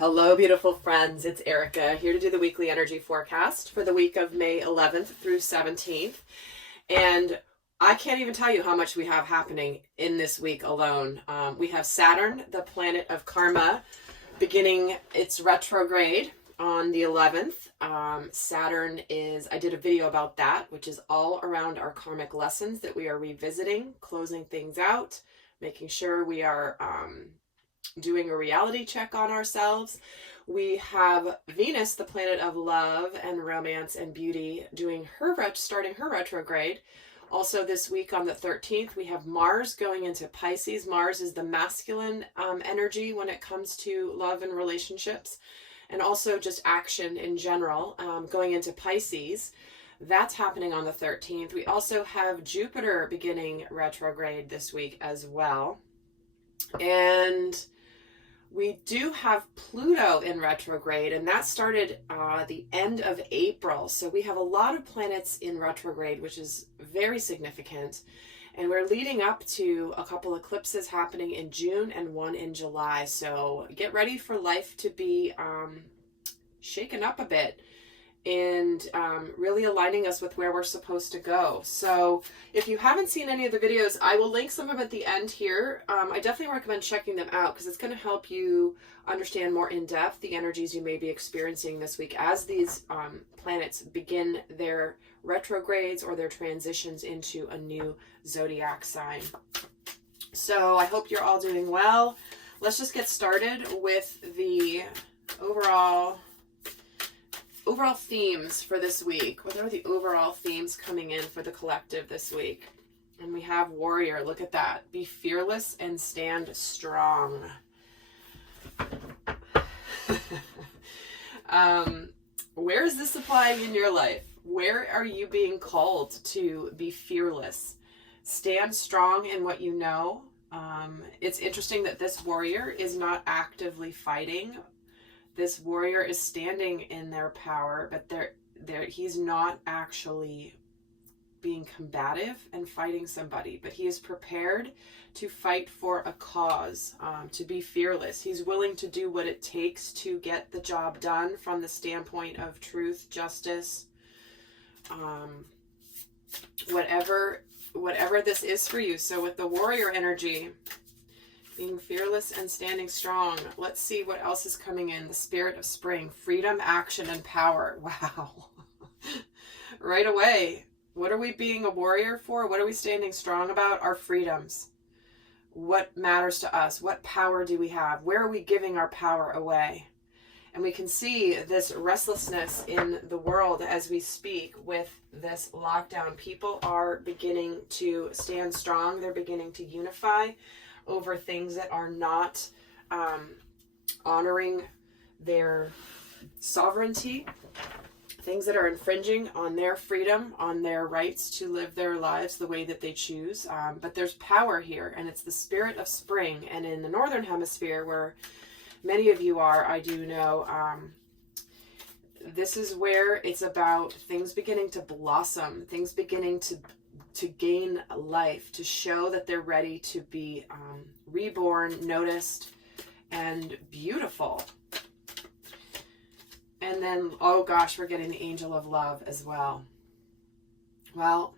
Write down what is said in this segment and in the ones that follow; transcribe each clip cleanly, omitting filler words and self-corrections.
Hello, beautiful friends. It's Erika here to do the weekly energy forecast for the week of May 11th through 17th. And I can't even tell you how much we have happening in this week alone. We have Saturn, the planet of karma, beginning its retrograde on the 11th. Saturn is, I did a video about that, which is all around our karmic lessons that we are revisiting, closing things out, making sure we are doing a reality check on ourselves. We have Venus, the planet of love and romance and beauty, starting her retrograde. Also this week on the 13th, we have Mars going into Pisces. Mars is the masculine energy when it comes to love and relationships, and also just action in general, going into Pisces. That's happening on the 13th. We also have Jupiter beginning retrograde this week as well. And we do have Pluto in retrograde, and that started the end of April. So we have a lot of planets in retrograde, which is very significant. And we're leading up to a couple eclipses happening in June and one in July. So get ready for life to be shaken up a bit and really aligning us with where we're supposed to go. So if you haven't seen any of the videos, I will link some of them at the end here. I definitely recommend checking them out because it's going to help you understand more in depth the energies you may be experiencing this week as these planets begin their retrogrades or their transitions into a new zodiac sign. So I hope you're all doing well. Let's just get started with the overall themes for this week. What are the overall themes coming in for the collective this week? And we have Warrior. Look at that. Be fearless and stand strong. Where is this applying in your life? Where are you being called to be fearless? Stand strong in what you know. It's interesting that this warrior is not actively fighting. This warrior is standing in their power, but he's not actually being combative and fighting somebody, but he is prepared to fight for a cause, to be fearless. He's willing to do what it takes to get the job done from the standpoint of truth, justice, whatever this is for you. So with the warrior energy, being fearless and standing strong. Let's see what else is coming in. The spirit of spring, freedom, action, and power. Wow. Right away. What are we being a warrior for? What are we standing strong about? Our freedoms. What matters to us? What power do we have? Where are we giving our power away? And we can see this restlessness in the world as we speak with this lockdown. People are beginning to stand strong. They're beginning to unify over things that are not honoring their sovereignty, things that are infringing on their freedom, on their rights to live their lives the way that they choose. But there's power here, and it's the spirit of spring. And in the Northern Hemisphere, where many of you are, I do know, this is where it's about things beginning to blossom, things beginning to gain life, to show that they're ready to be reborn, noticed, and beautiful. And then, oh gosh, we're getting the angel of love as well. Well,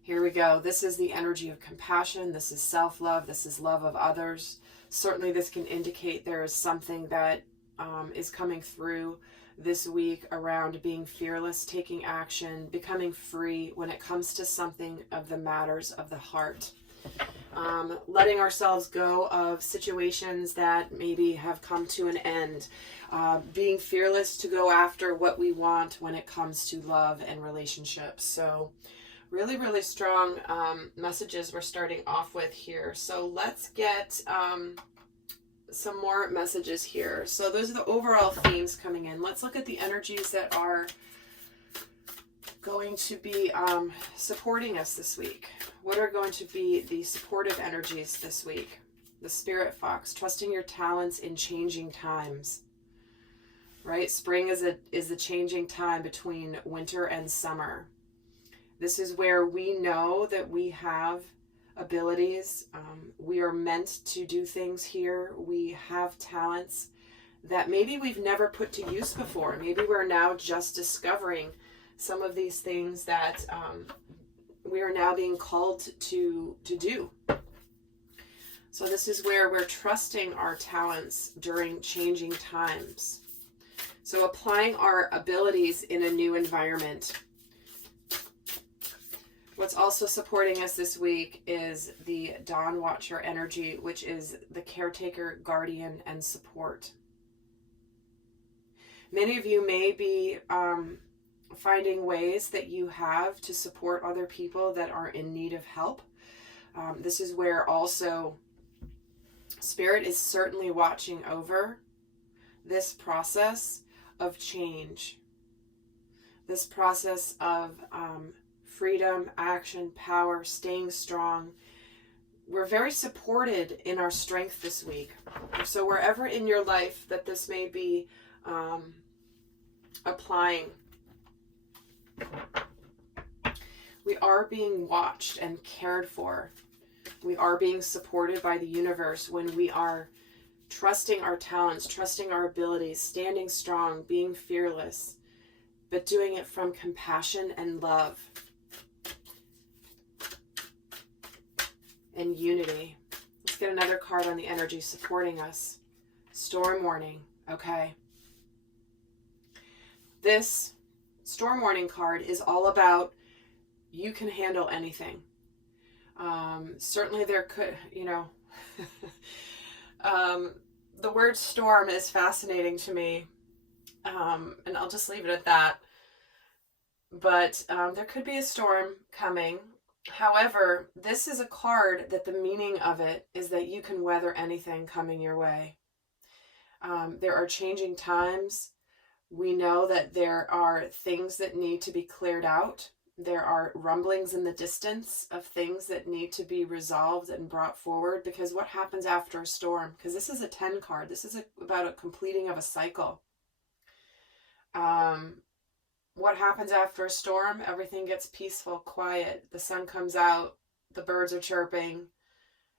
here we go. This is the energy of compassion. This is self-love. This is love of others. Certainly this can indicate there is something that is coming through this week around being fearless, taking action, becoming free when it comes to something of the matters of the heart. Letting ourselves go of situations that maybe have come to an end. Being fearless to go after what we want when it comes to love and relationships. So really, really strong messages we're starting off with here. So let's get some more messages here. So those are the overall themes coming in. Let's look at the energies that are going to be supporting us this week. What are going to be the supportive energies this week? The Spirit Fox, trusting your talents in changing times. Right? Spring is a changing time between winter and summer. This is where we know that we have abilities. We are meant to do things here. We have talents that maybe we've never put to use before. Maybe we're now just discovering some of these things that we are now being called to do. So this is where we're trusting our talents during changing times. So applying our abilities in a new environment. What's also supporting us this week is the Dawn Watcher energy, which is the caretaker, guardian, and support. Many of you may be finding ways that you have to support other people that are in need of help. This is where also Spirit is certainly watching over this process of change, this process of freedom, action, power, staying strong. We're very supported in our strength this week. So wherever in your life that this may be applying, we are being watched and cared for. We are being supported by the universe when we are trusting our talents, trusting our abilities, standing strong, being fearless, but doing it from compassion and love and unity. Let's get another card on the energy supporting us. Storm warning. Okay. This storm warning card is all about you can handle anything. Certainly there could, the word storm is fascinating to me. And I'll just leave it at that. But there could be a storm coming. However, this is a card that the meaning of it is that you can weather anything coming your way. There are changing times. We know that there are things that need to be cleared out. There are rumblings in the distance of things that need to be resolved and brought forward, because what happens after a storm? Because this is a 10 card. This is about a completing of a cycle. What happens after a storm? Everything gets peaceful, quiet. The sun comes out. The birds are chirping.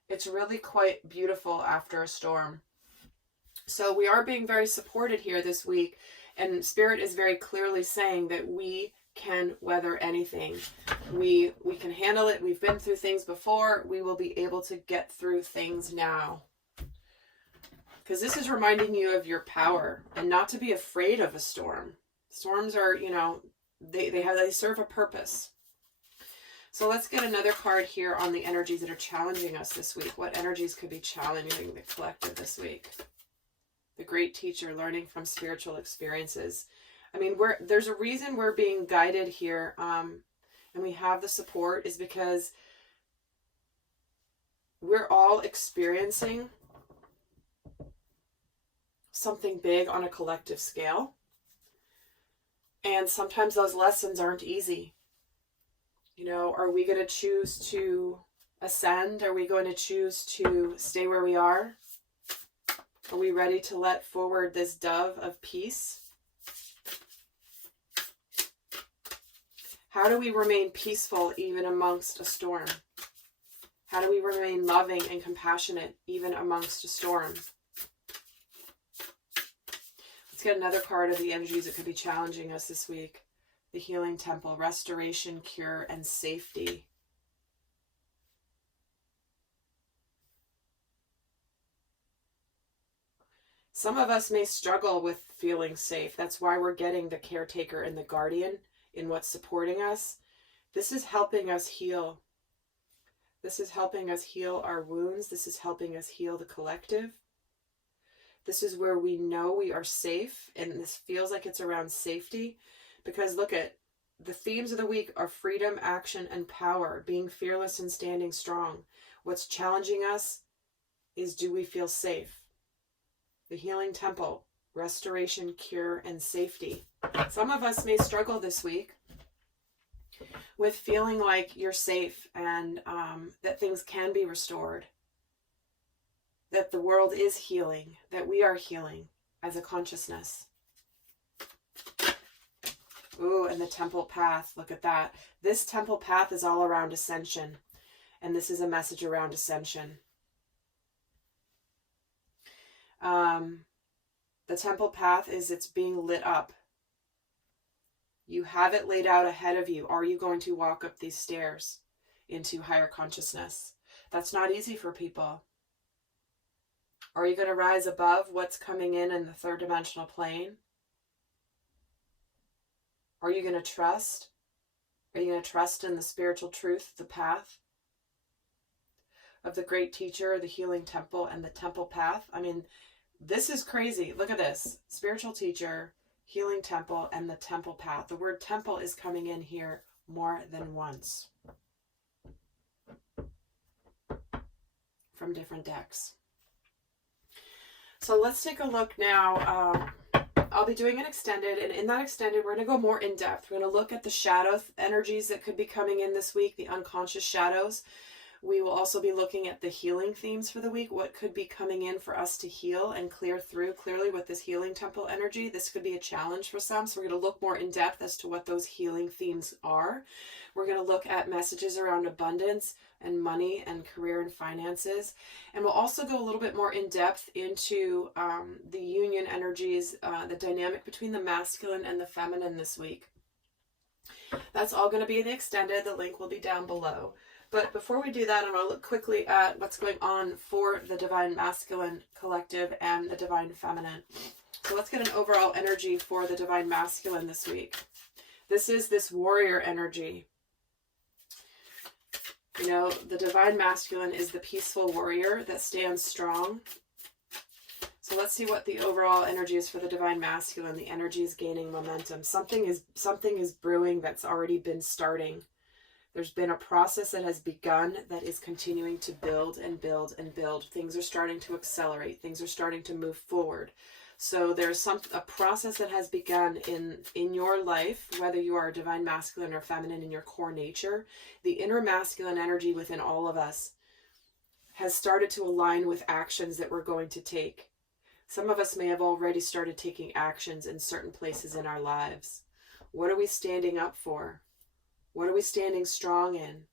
It's really quite beautiful after a storm. So we are being very supported here this week. And Spirit is very clearly saying that we can weather anything. We can handle it. We've been through things before. We will be able to get through things now. Because this is reminding you of your power and not to be afraid of a storm. Storms are, they serve a purpose. So let's get another card here on the energies that are challenging us this week. What energies could be challenging the collective this week? The great teacher, learning from spiritual experiences. I mean, there's a reason we're being guided here, and we have the support, is because we're all experiencing something big on a collective scale. And sometimes those lessons aren't easy. Are we going to choose to ascend? Are we going to choose to stay where we are? Are we ready to let forward this dove of peace? How do we remain peaceful even amongst a storm? How do we remain loving and compassionate even amongst a storm? Let's get another card of the energies that could be challenging us this week. The Healing Temple, restoration, cure, and safety. Some of us may struggle with feeling safe. That's why we're getting the caretaker and the guardian in what's supporting us. This is helping us heal. This is helping us heal our wounds. This is helping us heal the collective. This is where we know we are safe, and this feels like it's around safety, because look at the themes of the week are freedom, action, and power, being fearless and standing strong. What's challenging us is, do we feel safe? The Healing Temple, restoration, cure, and safety. Some of us may struggle this week with feeling like you're safe and that things can be restored, that the world is healing, that we are healing as a consciousness. Ooh, and the temple path, look at that. This temple path is all around ascension, and this is a message around ascension. The temple path is it's being lit up. You have it laid out ahead of you. Are you going to walk up these stairs into higher consciousness? That's not easy for people. Are you going to rise above what's coming in the third dimensional plane? Are you going to trust? Are you going to trust in the spiritual truth, the path of the great teacher, the healing temple, and the temple path? I mean, this is crazy. Look at this. Spiritual teacher, healing temple, and the temple path. The word temple is coming in here more than once from different decks. So let's take a look now. I'll be doing an extended, and in that extended, we're going to go more in depth. We're going to look at the shadow energies that could be coming in this week, the unconscious shadows. We will also be looking at the healing themes for the week, what could be coming in for us to heal and clear through clearly with this healing temple energy. This could be a challenge for some, so we're going to look more in depth as to what those healing themes are. We're going to look at messages around abundance and money and career and finances. And we'll also go a little bit more in depth into the union energies, the dynamic between the masculine and the feminine this week. That's all going to be in the extended. The link will be down below. But before we do that, I'm going to look quickly at what's going on for the Divine Masculine Collective and the Divine Feminine. So let's get an overall energy for the Divine Masculine this week. This is this warrior energy. You know, the Divine Masculine is the peaceful warrior that stands strong. So let's see what the overall energy is for the Divine Masculine. The energy is gaining momentum. Something is brewing that's already been starting. There's been a process that has begun that is continuing to build and build and build. Things are starting to accelerate. Things are starting to move forward. So there's a process that has begun in your life, whether you are divine masculine or feminine in your core nature. The inner masculine energy within all of us has started to align with actions that we're going to take. Some of us may have already started taking actions in certain places in our lives. What are we standing up for? What are we standing strong in?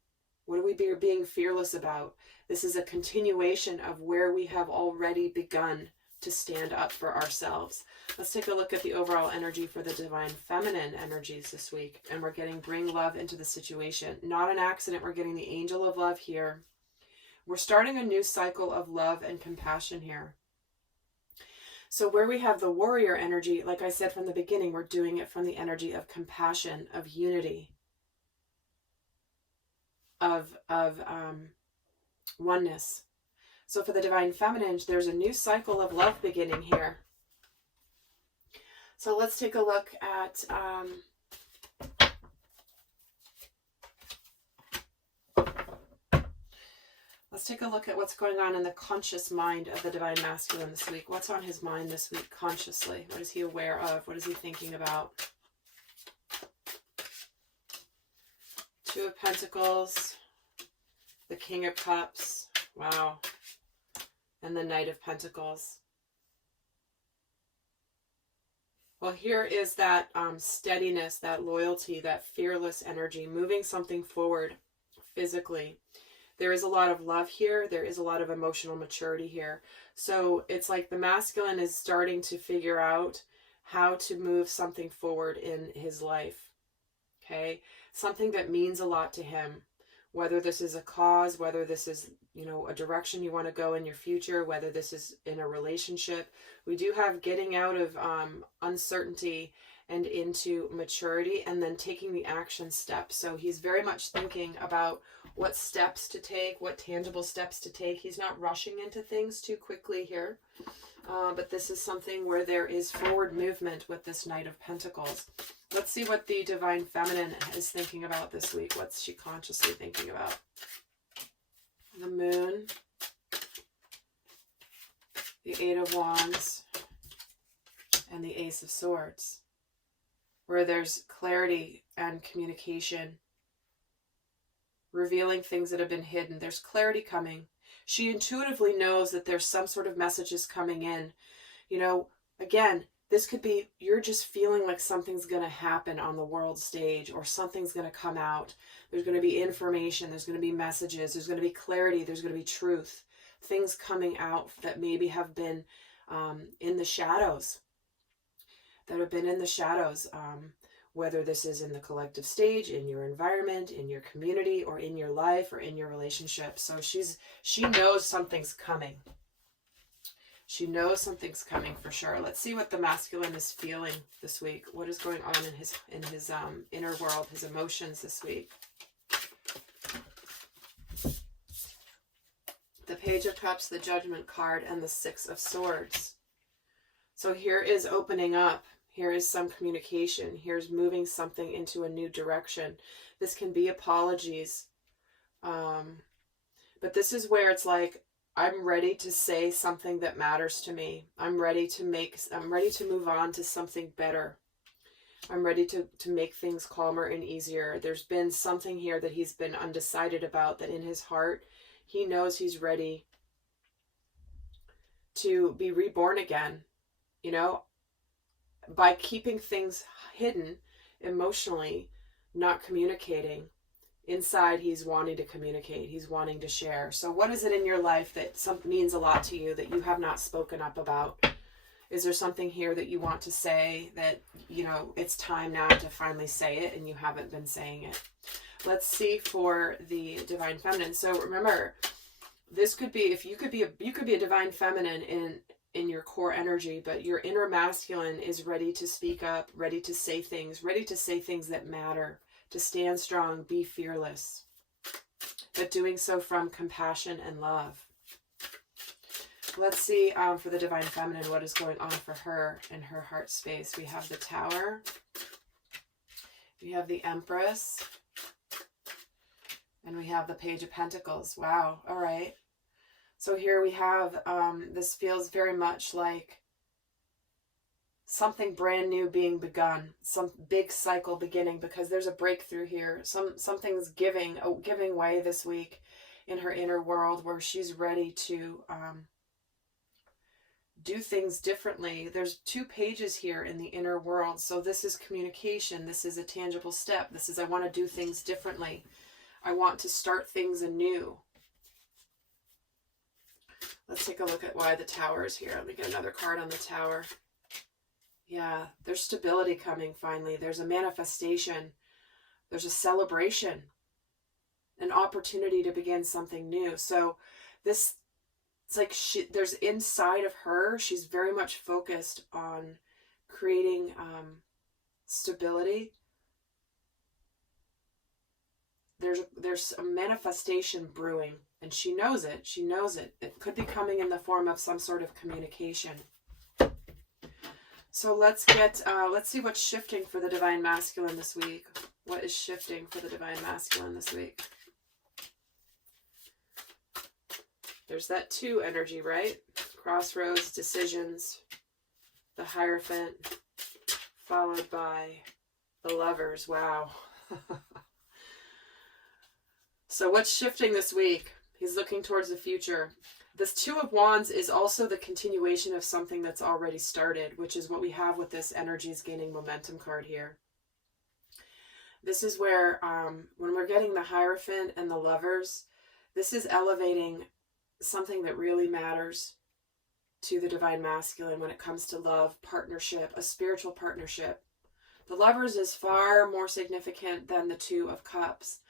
What are we being fearless about? This is a continuation of where we have already begun to stand up for ourselves. Let's take a look at the overall energy for the Divine Feminine energies this week. And we're getting bring love into the situation. Not an accident. We're getting the angel of love here. We're starting a new cycle of love and compassion here. So where we have the warrior energy, like I said from the beginning, we're doing it from the energy of compassion, of unity, of oneness. So for the Divine Feminine, there's a new cycle of love beginning here. So let's take a look at what's going on in the conscious mind of the Divine Masculine this week. What's on his mind this week consciously? What is he aware of? What is he thinking about? Two of Pentacles, the King of Cups, wow, and the Knight of Pentacles. Well, here is that steadiness, that loyalty, that fearless energy, moving something forward physically. There is a lot of love here. There is a lot of emotional maturity here. So it's like the masculine is starting to figure out how to move something forward in his life. Okay? Something that means a lot to him. Whether this is a cause, whether this is, you know, a direction you want to go in your future, whether this is in a relationship. We do have getting out of uncertainty and into maturity and then taking the action steps. So he's very much thinking about what steps to take, what tangible steps to take. He's not rushing into things too quickly here. But this is something where there is forward movement with this Knight of Pentacles. Let's see what the Divine Feminine is thinking about this week. What's she consciously thinking about? The Moon, the Eight of Wands, and the Ace of Swords, where there's clarity and communication, revealing things that have been hidden. There's clarity coming. She intuitively knows that there's some sort of messages coming in. You know, again, this could be you're just feeling like something's going to happen on the world stage, or something's going to come out. There's going to be information. There's going to be messages. There's going to be clarity. There's going to be truth. Things coming out that maybe have been in the shadows, that have been in the shadows, whether this is in the collective stage, in your environment, in your community, or in your life, or in your relationship. So she knows something's coming. She knows something's coming for sure. Let's see what the masculine is feeling this week. What is going on in his inner world, his emotions this week? The Page of Cups, the Judgment card, and the Six of Swords. So here is opening up. Here is some communication. Here's moving something into a new direction. This can be apologies. But this is where it's like, I'm ready to say something that matters to me. I'm ready to move on to something better. I'm ready to make things calmer and easier. There's been something here that he's been undecided about, that in his heart, he knows he's ready to be reborn again. You know, by keeping things hidden emotionally, not communicating, inside he's wanting to communicate, he's wanting to share. So what is it in your life that means a lot to you that you have not spoken up about? Is there something here that you want to say that, you know, it's time now to finally say it and you haven't been saying it? Let's see for the Divine Feminine. So remember, this could be, you could be a Divine Feminine in your core energy, but your inner masculine is ready to speak up, ready to say things that matter, to stand strong, be fearless, but doing so from compassion and love. Let's see for the Divine Feminine, what is going on for her in her heart space. We have the Tower. We have the Empress. And we have the Page of Pentacles. Wow. All right. So here we have, this feels very much like something brand new being begun, some big cycle beginning, because there's a breakthrough here. Something's giving way this week in her inner world, where she's ready to do things differently. There's 2 pages here in the inner world. So this is communication. This is a tangible step. This is, I want to do things differently. I want to start things anew. Let's take a look at why the Tower is here. Let me get another card on the Tower. Yeah, there's stability coming finally. There's a manifestation. There's a celebration. An opportunity to begin something new. So this, it's like there's inside of her, she's very much focused on creating stability. There's a manifestation brewing, and she knows it. She knows it. It could be coming in the form of some sort of communication. So let's see what's shifting for the Divine Masculine this week. What is shifting for the Divine Masculine this week? There's that 2 energy, right? Crossroads, decisions, the Hierophant, followed by the Lovers. Wow. So what's shifting this week? He's looking towards the future. This 2 of Wands is also the continuation of something that's already started, which is what we have with this energies gaining momentum card here. This is where, when we're getting the Hierophant and the Lovers, this is elevating something that really matters to the Divine Masculine when it comes to love, partnership, a spiritual partnership. The Lovers is far more significant than the 2 of Cups.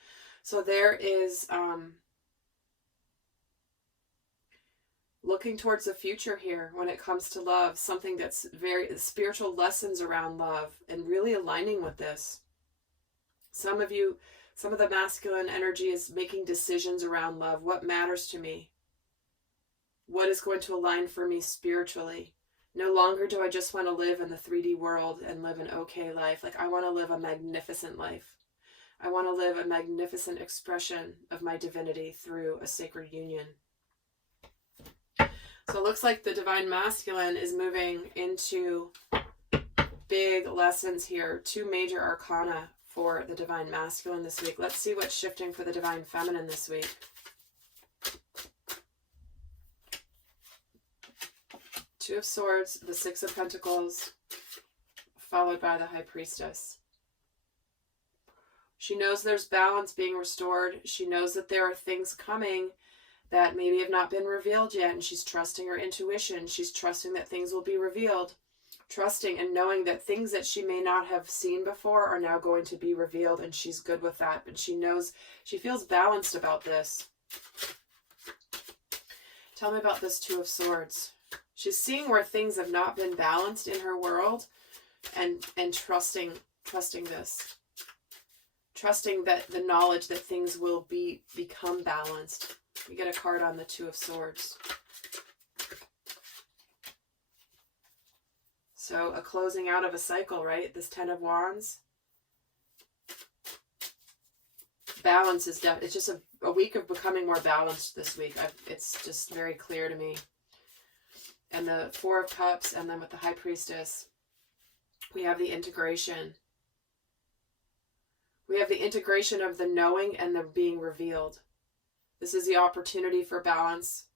So there is looking towards the future here when it comes to love, something that's very spiritual lessons around love, and really aligning with this. Some of the masculine energy is making decisions around love. What matters to me? What is going to align for me spiritually? No longer do I just want to live in the 3D world and live an okay life. Like, I want to live a magnificent life. I want to live a magnificent expression of my divinity through a sacred union. So it looks like the Divine Masculine is moving into big lessons here. 2 major arcana for the Divine Masculine this week. Let's see what's shifting for the Divine Feminine this week. Two of Swords, the Six of Pentacles, followed by the High Priestess. She knows there's balance being restored. She knows that there are things coming that maybe have not been revealed yet, and she's trusting her intuition. She's trusting that things will be revealed. Trusting and knowing that things that she may not have seen before are now going to be revealed, and she's good with that. But she knows, she feels balanced about this. Tell me about this Two of Swords. She's seeing where things have not been balanced in her world, and trusting this. Trusting that the knowledge that things will become balanced. We get a card on the Two of Swords. So a closing out of a cycle, right? This Ten of Wands. Balance is definitely, it's just a week of becoming more balanced this week. It's just very clear to me. And the Four of Cups, and then with the High Priestess, we have the integration. We have the integration of the knowing and the being revealed. This is the opportunity for balance.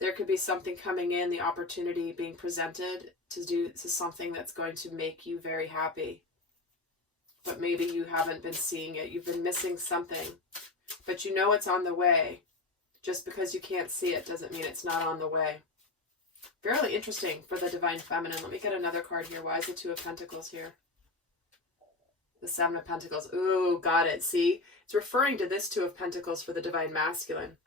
There could be something coming in, the opportunity being presented to something that's going to make you very happy. But maybe you haven't been seeing it. You've been missing something. But you know it's on the way. Just because you can't see it doesn't mean it's not on the way. Fairly interesting for the Divine Feminine. Let me get another card here. Why is the Two of Pentacles here? The Seven of Pentacles. Ooh, got it. See? It's referring to this Two of Pentacles for the Divine Masculine.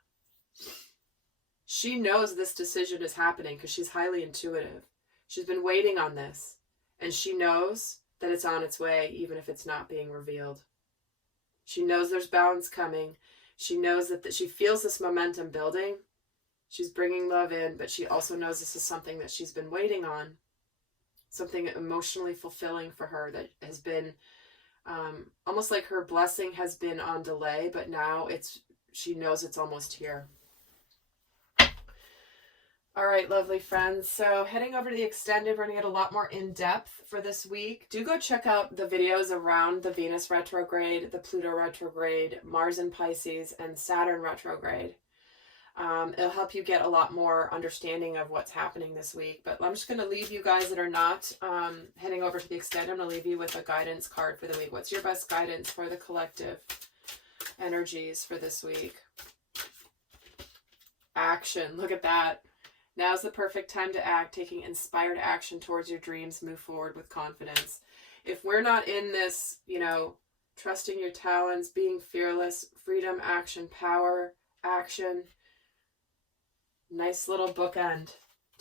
She knows this decision is happening because she's highly intuitive. She's been waiting on this. And she knows that it's on its way, even if it's not being revealed. She knows there's balance coming. She knows that she feels this momentum building. She's bringing love in, but she also knows this is something that she's been waiting on. Something emotionally fulfilling for her that has been almost like her blessing has been on delay, but now she knows it's almost here. All right, lovely friends. So heading over to the extended, we're going to get a lot more in-depth for this week. Do go check out the videos around the Venus retrograde, the Pluto retrograde, Mars in Pisces, and Saturn retrograde. It'll help you get a lot more understanding of what's happening this week. But I'm just going to leave you guys that are not heading over to the extended. I'm going to leave you with a guidance card for the week. What's your best guidance for the collective energies for this week? Action. Look at that. Now's the perfect time to act, taking inspired action towards your dreams. Move forward with confidence. If we're not in this, trusting your talents, being fearless, freedom, action, power, action. Nice little bookend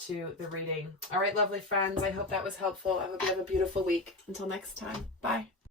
to the reading. All right, lovely friends. I hope that was helpful. I hope you have a beautiful week. Until next time. Bye.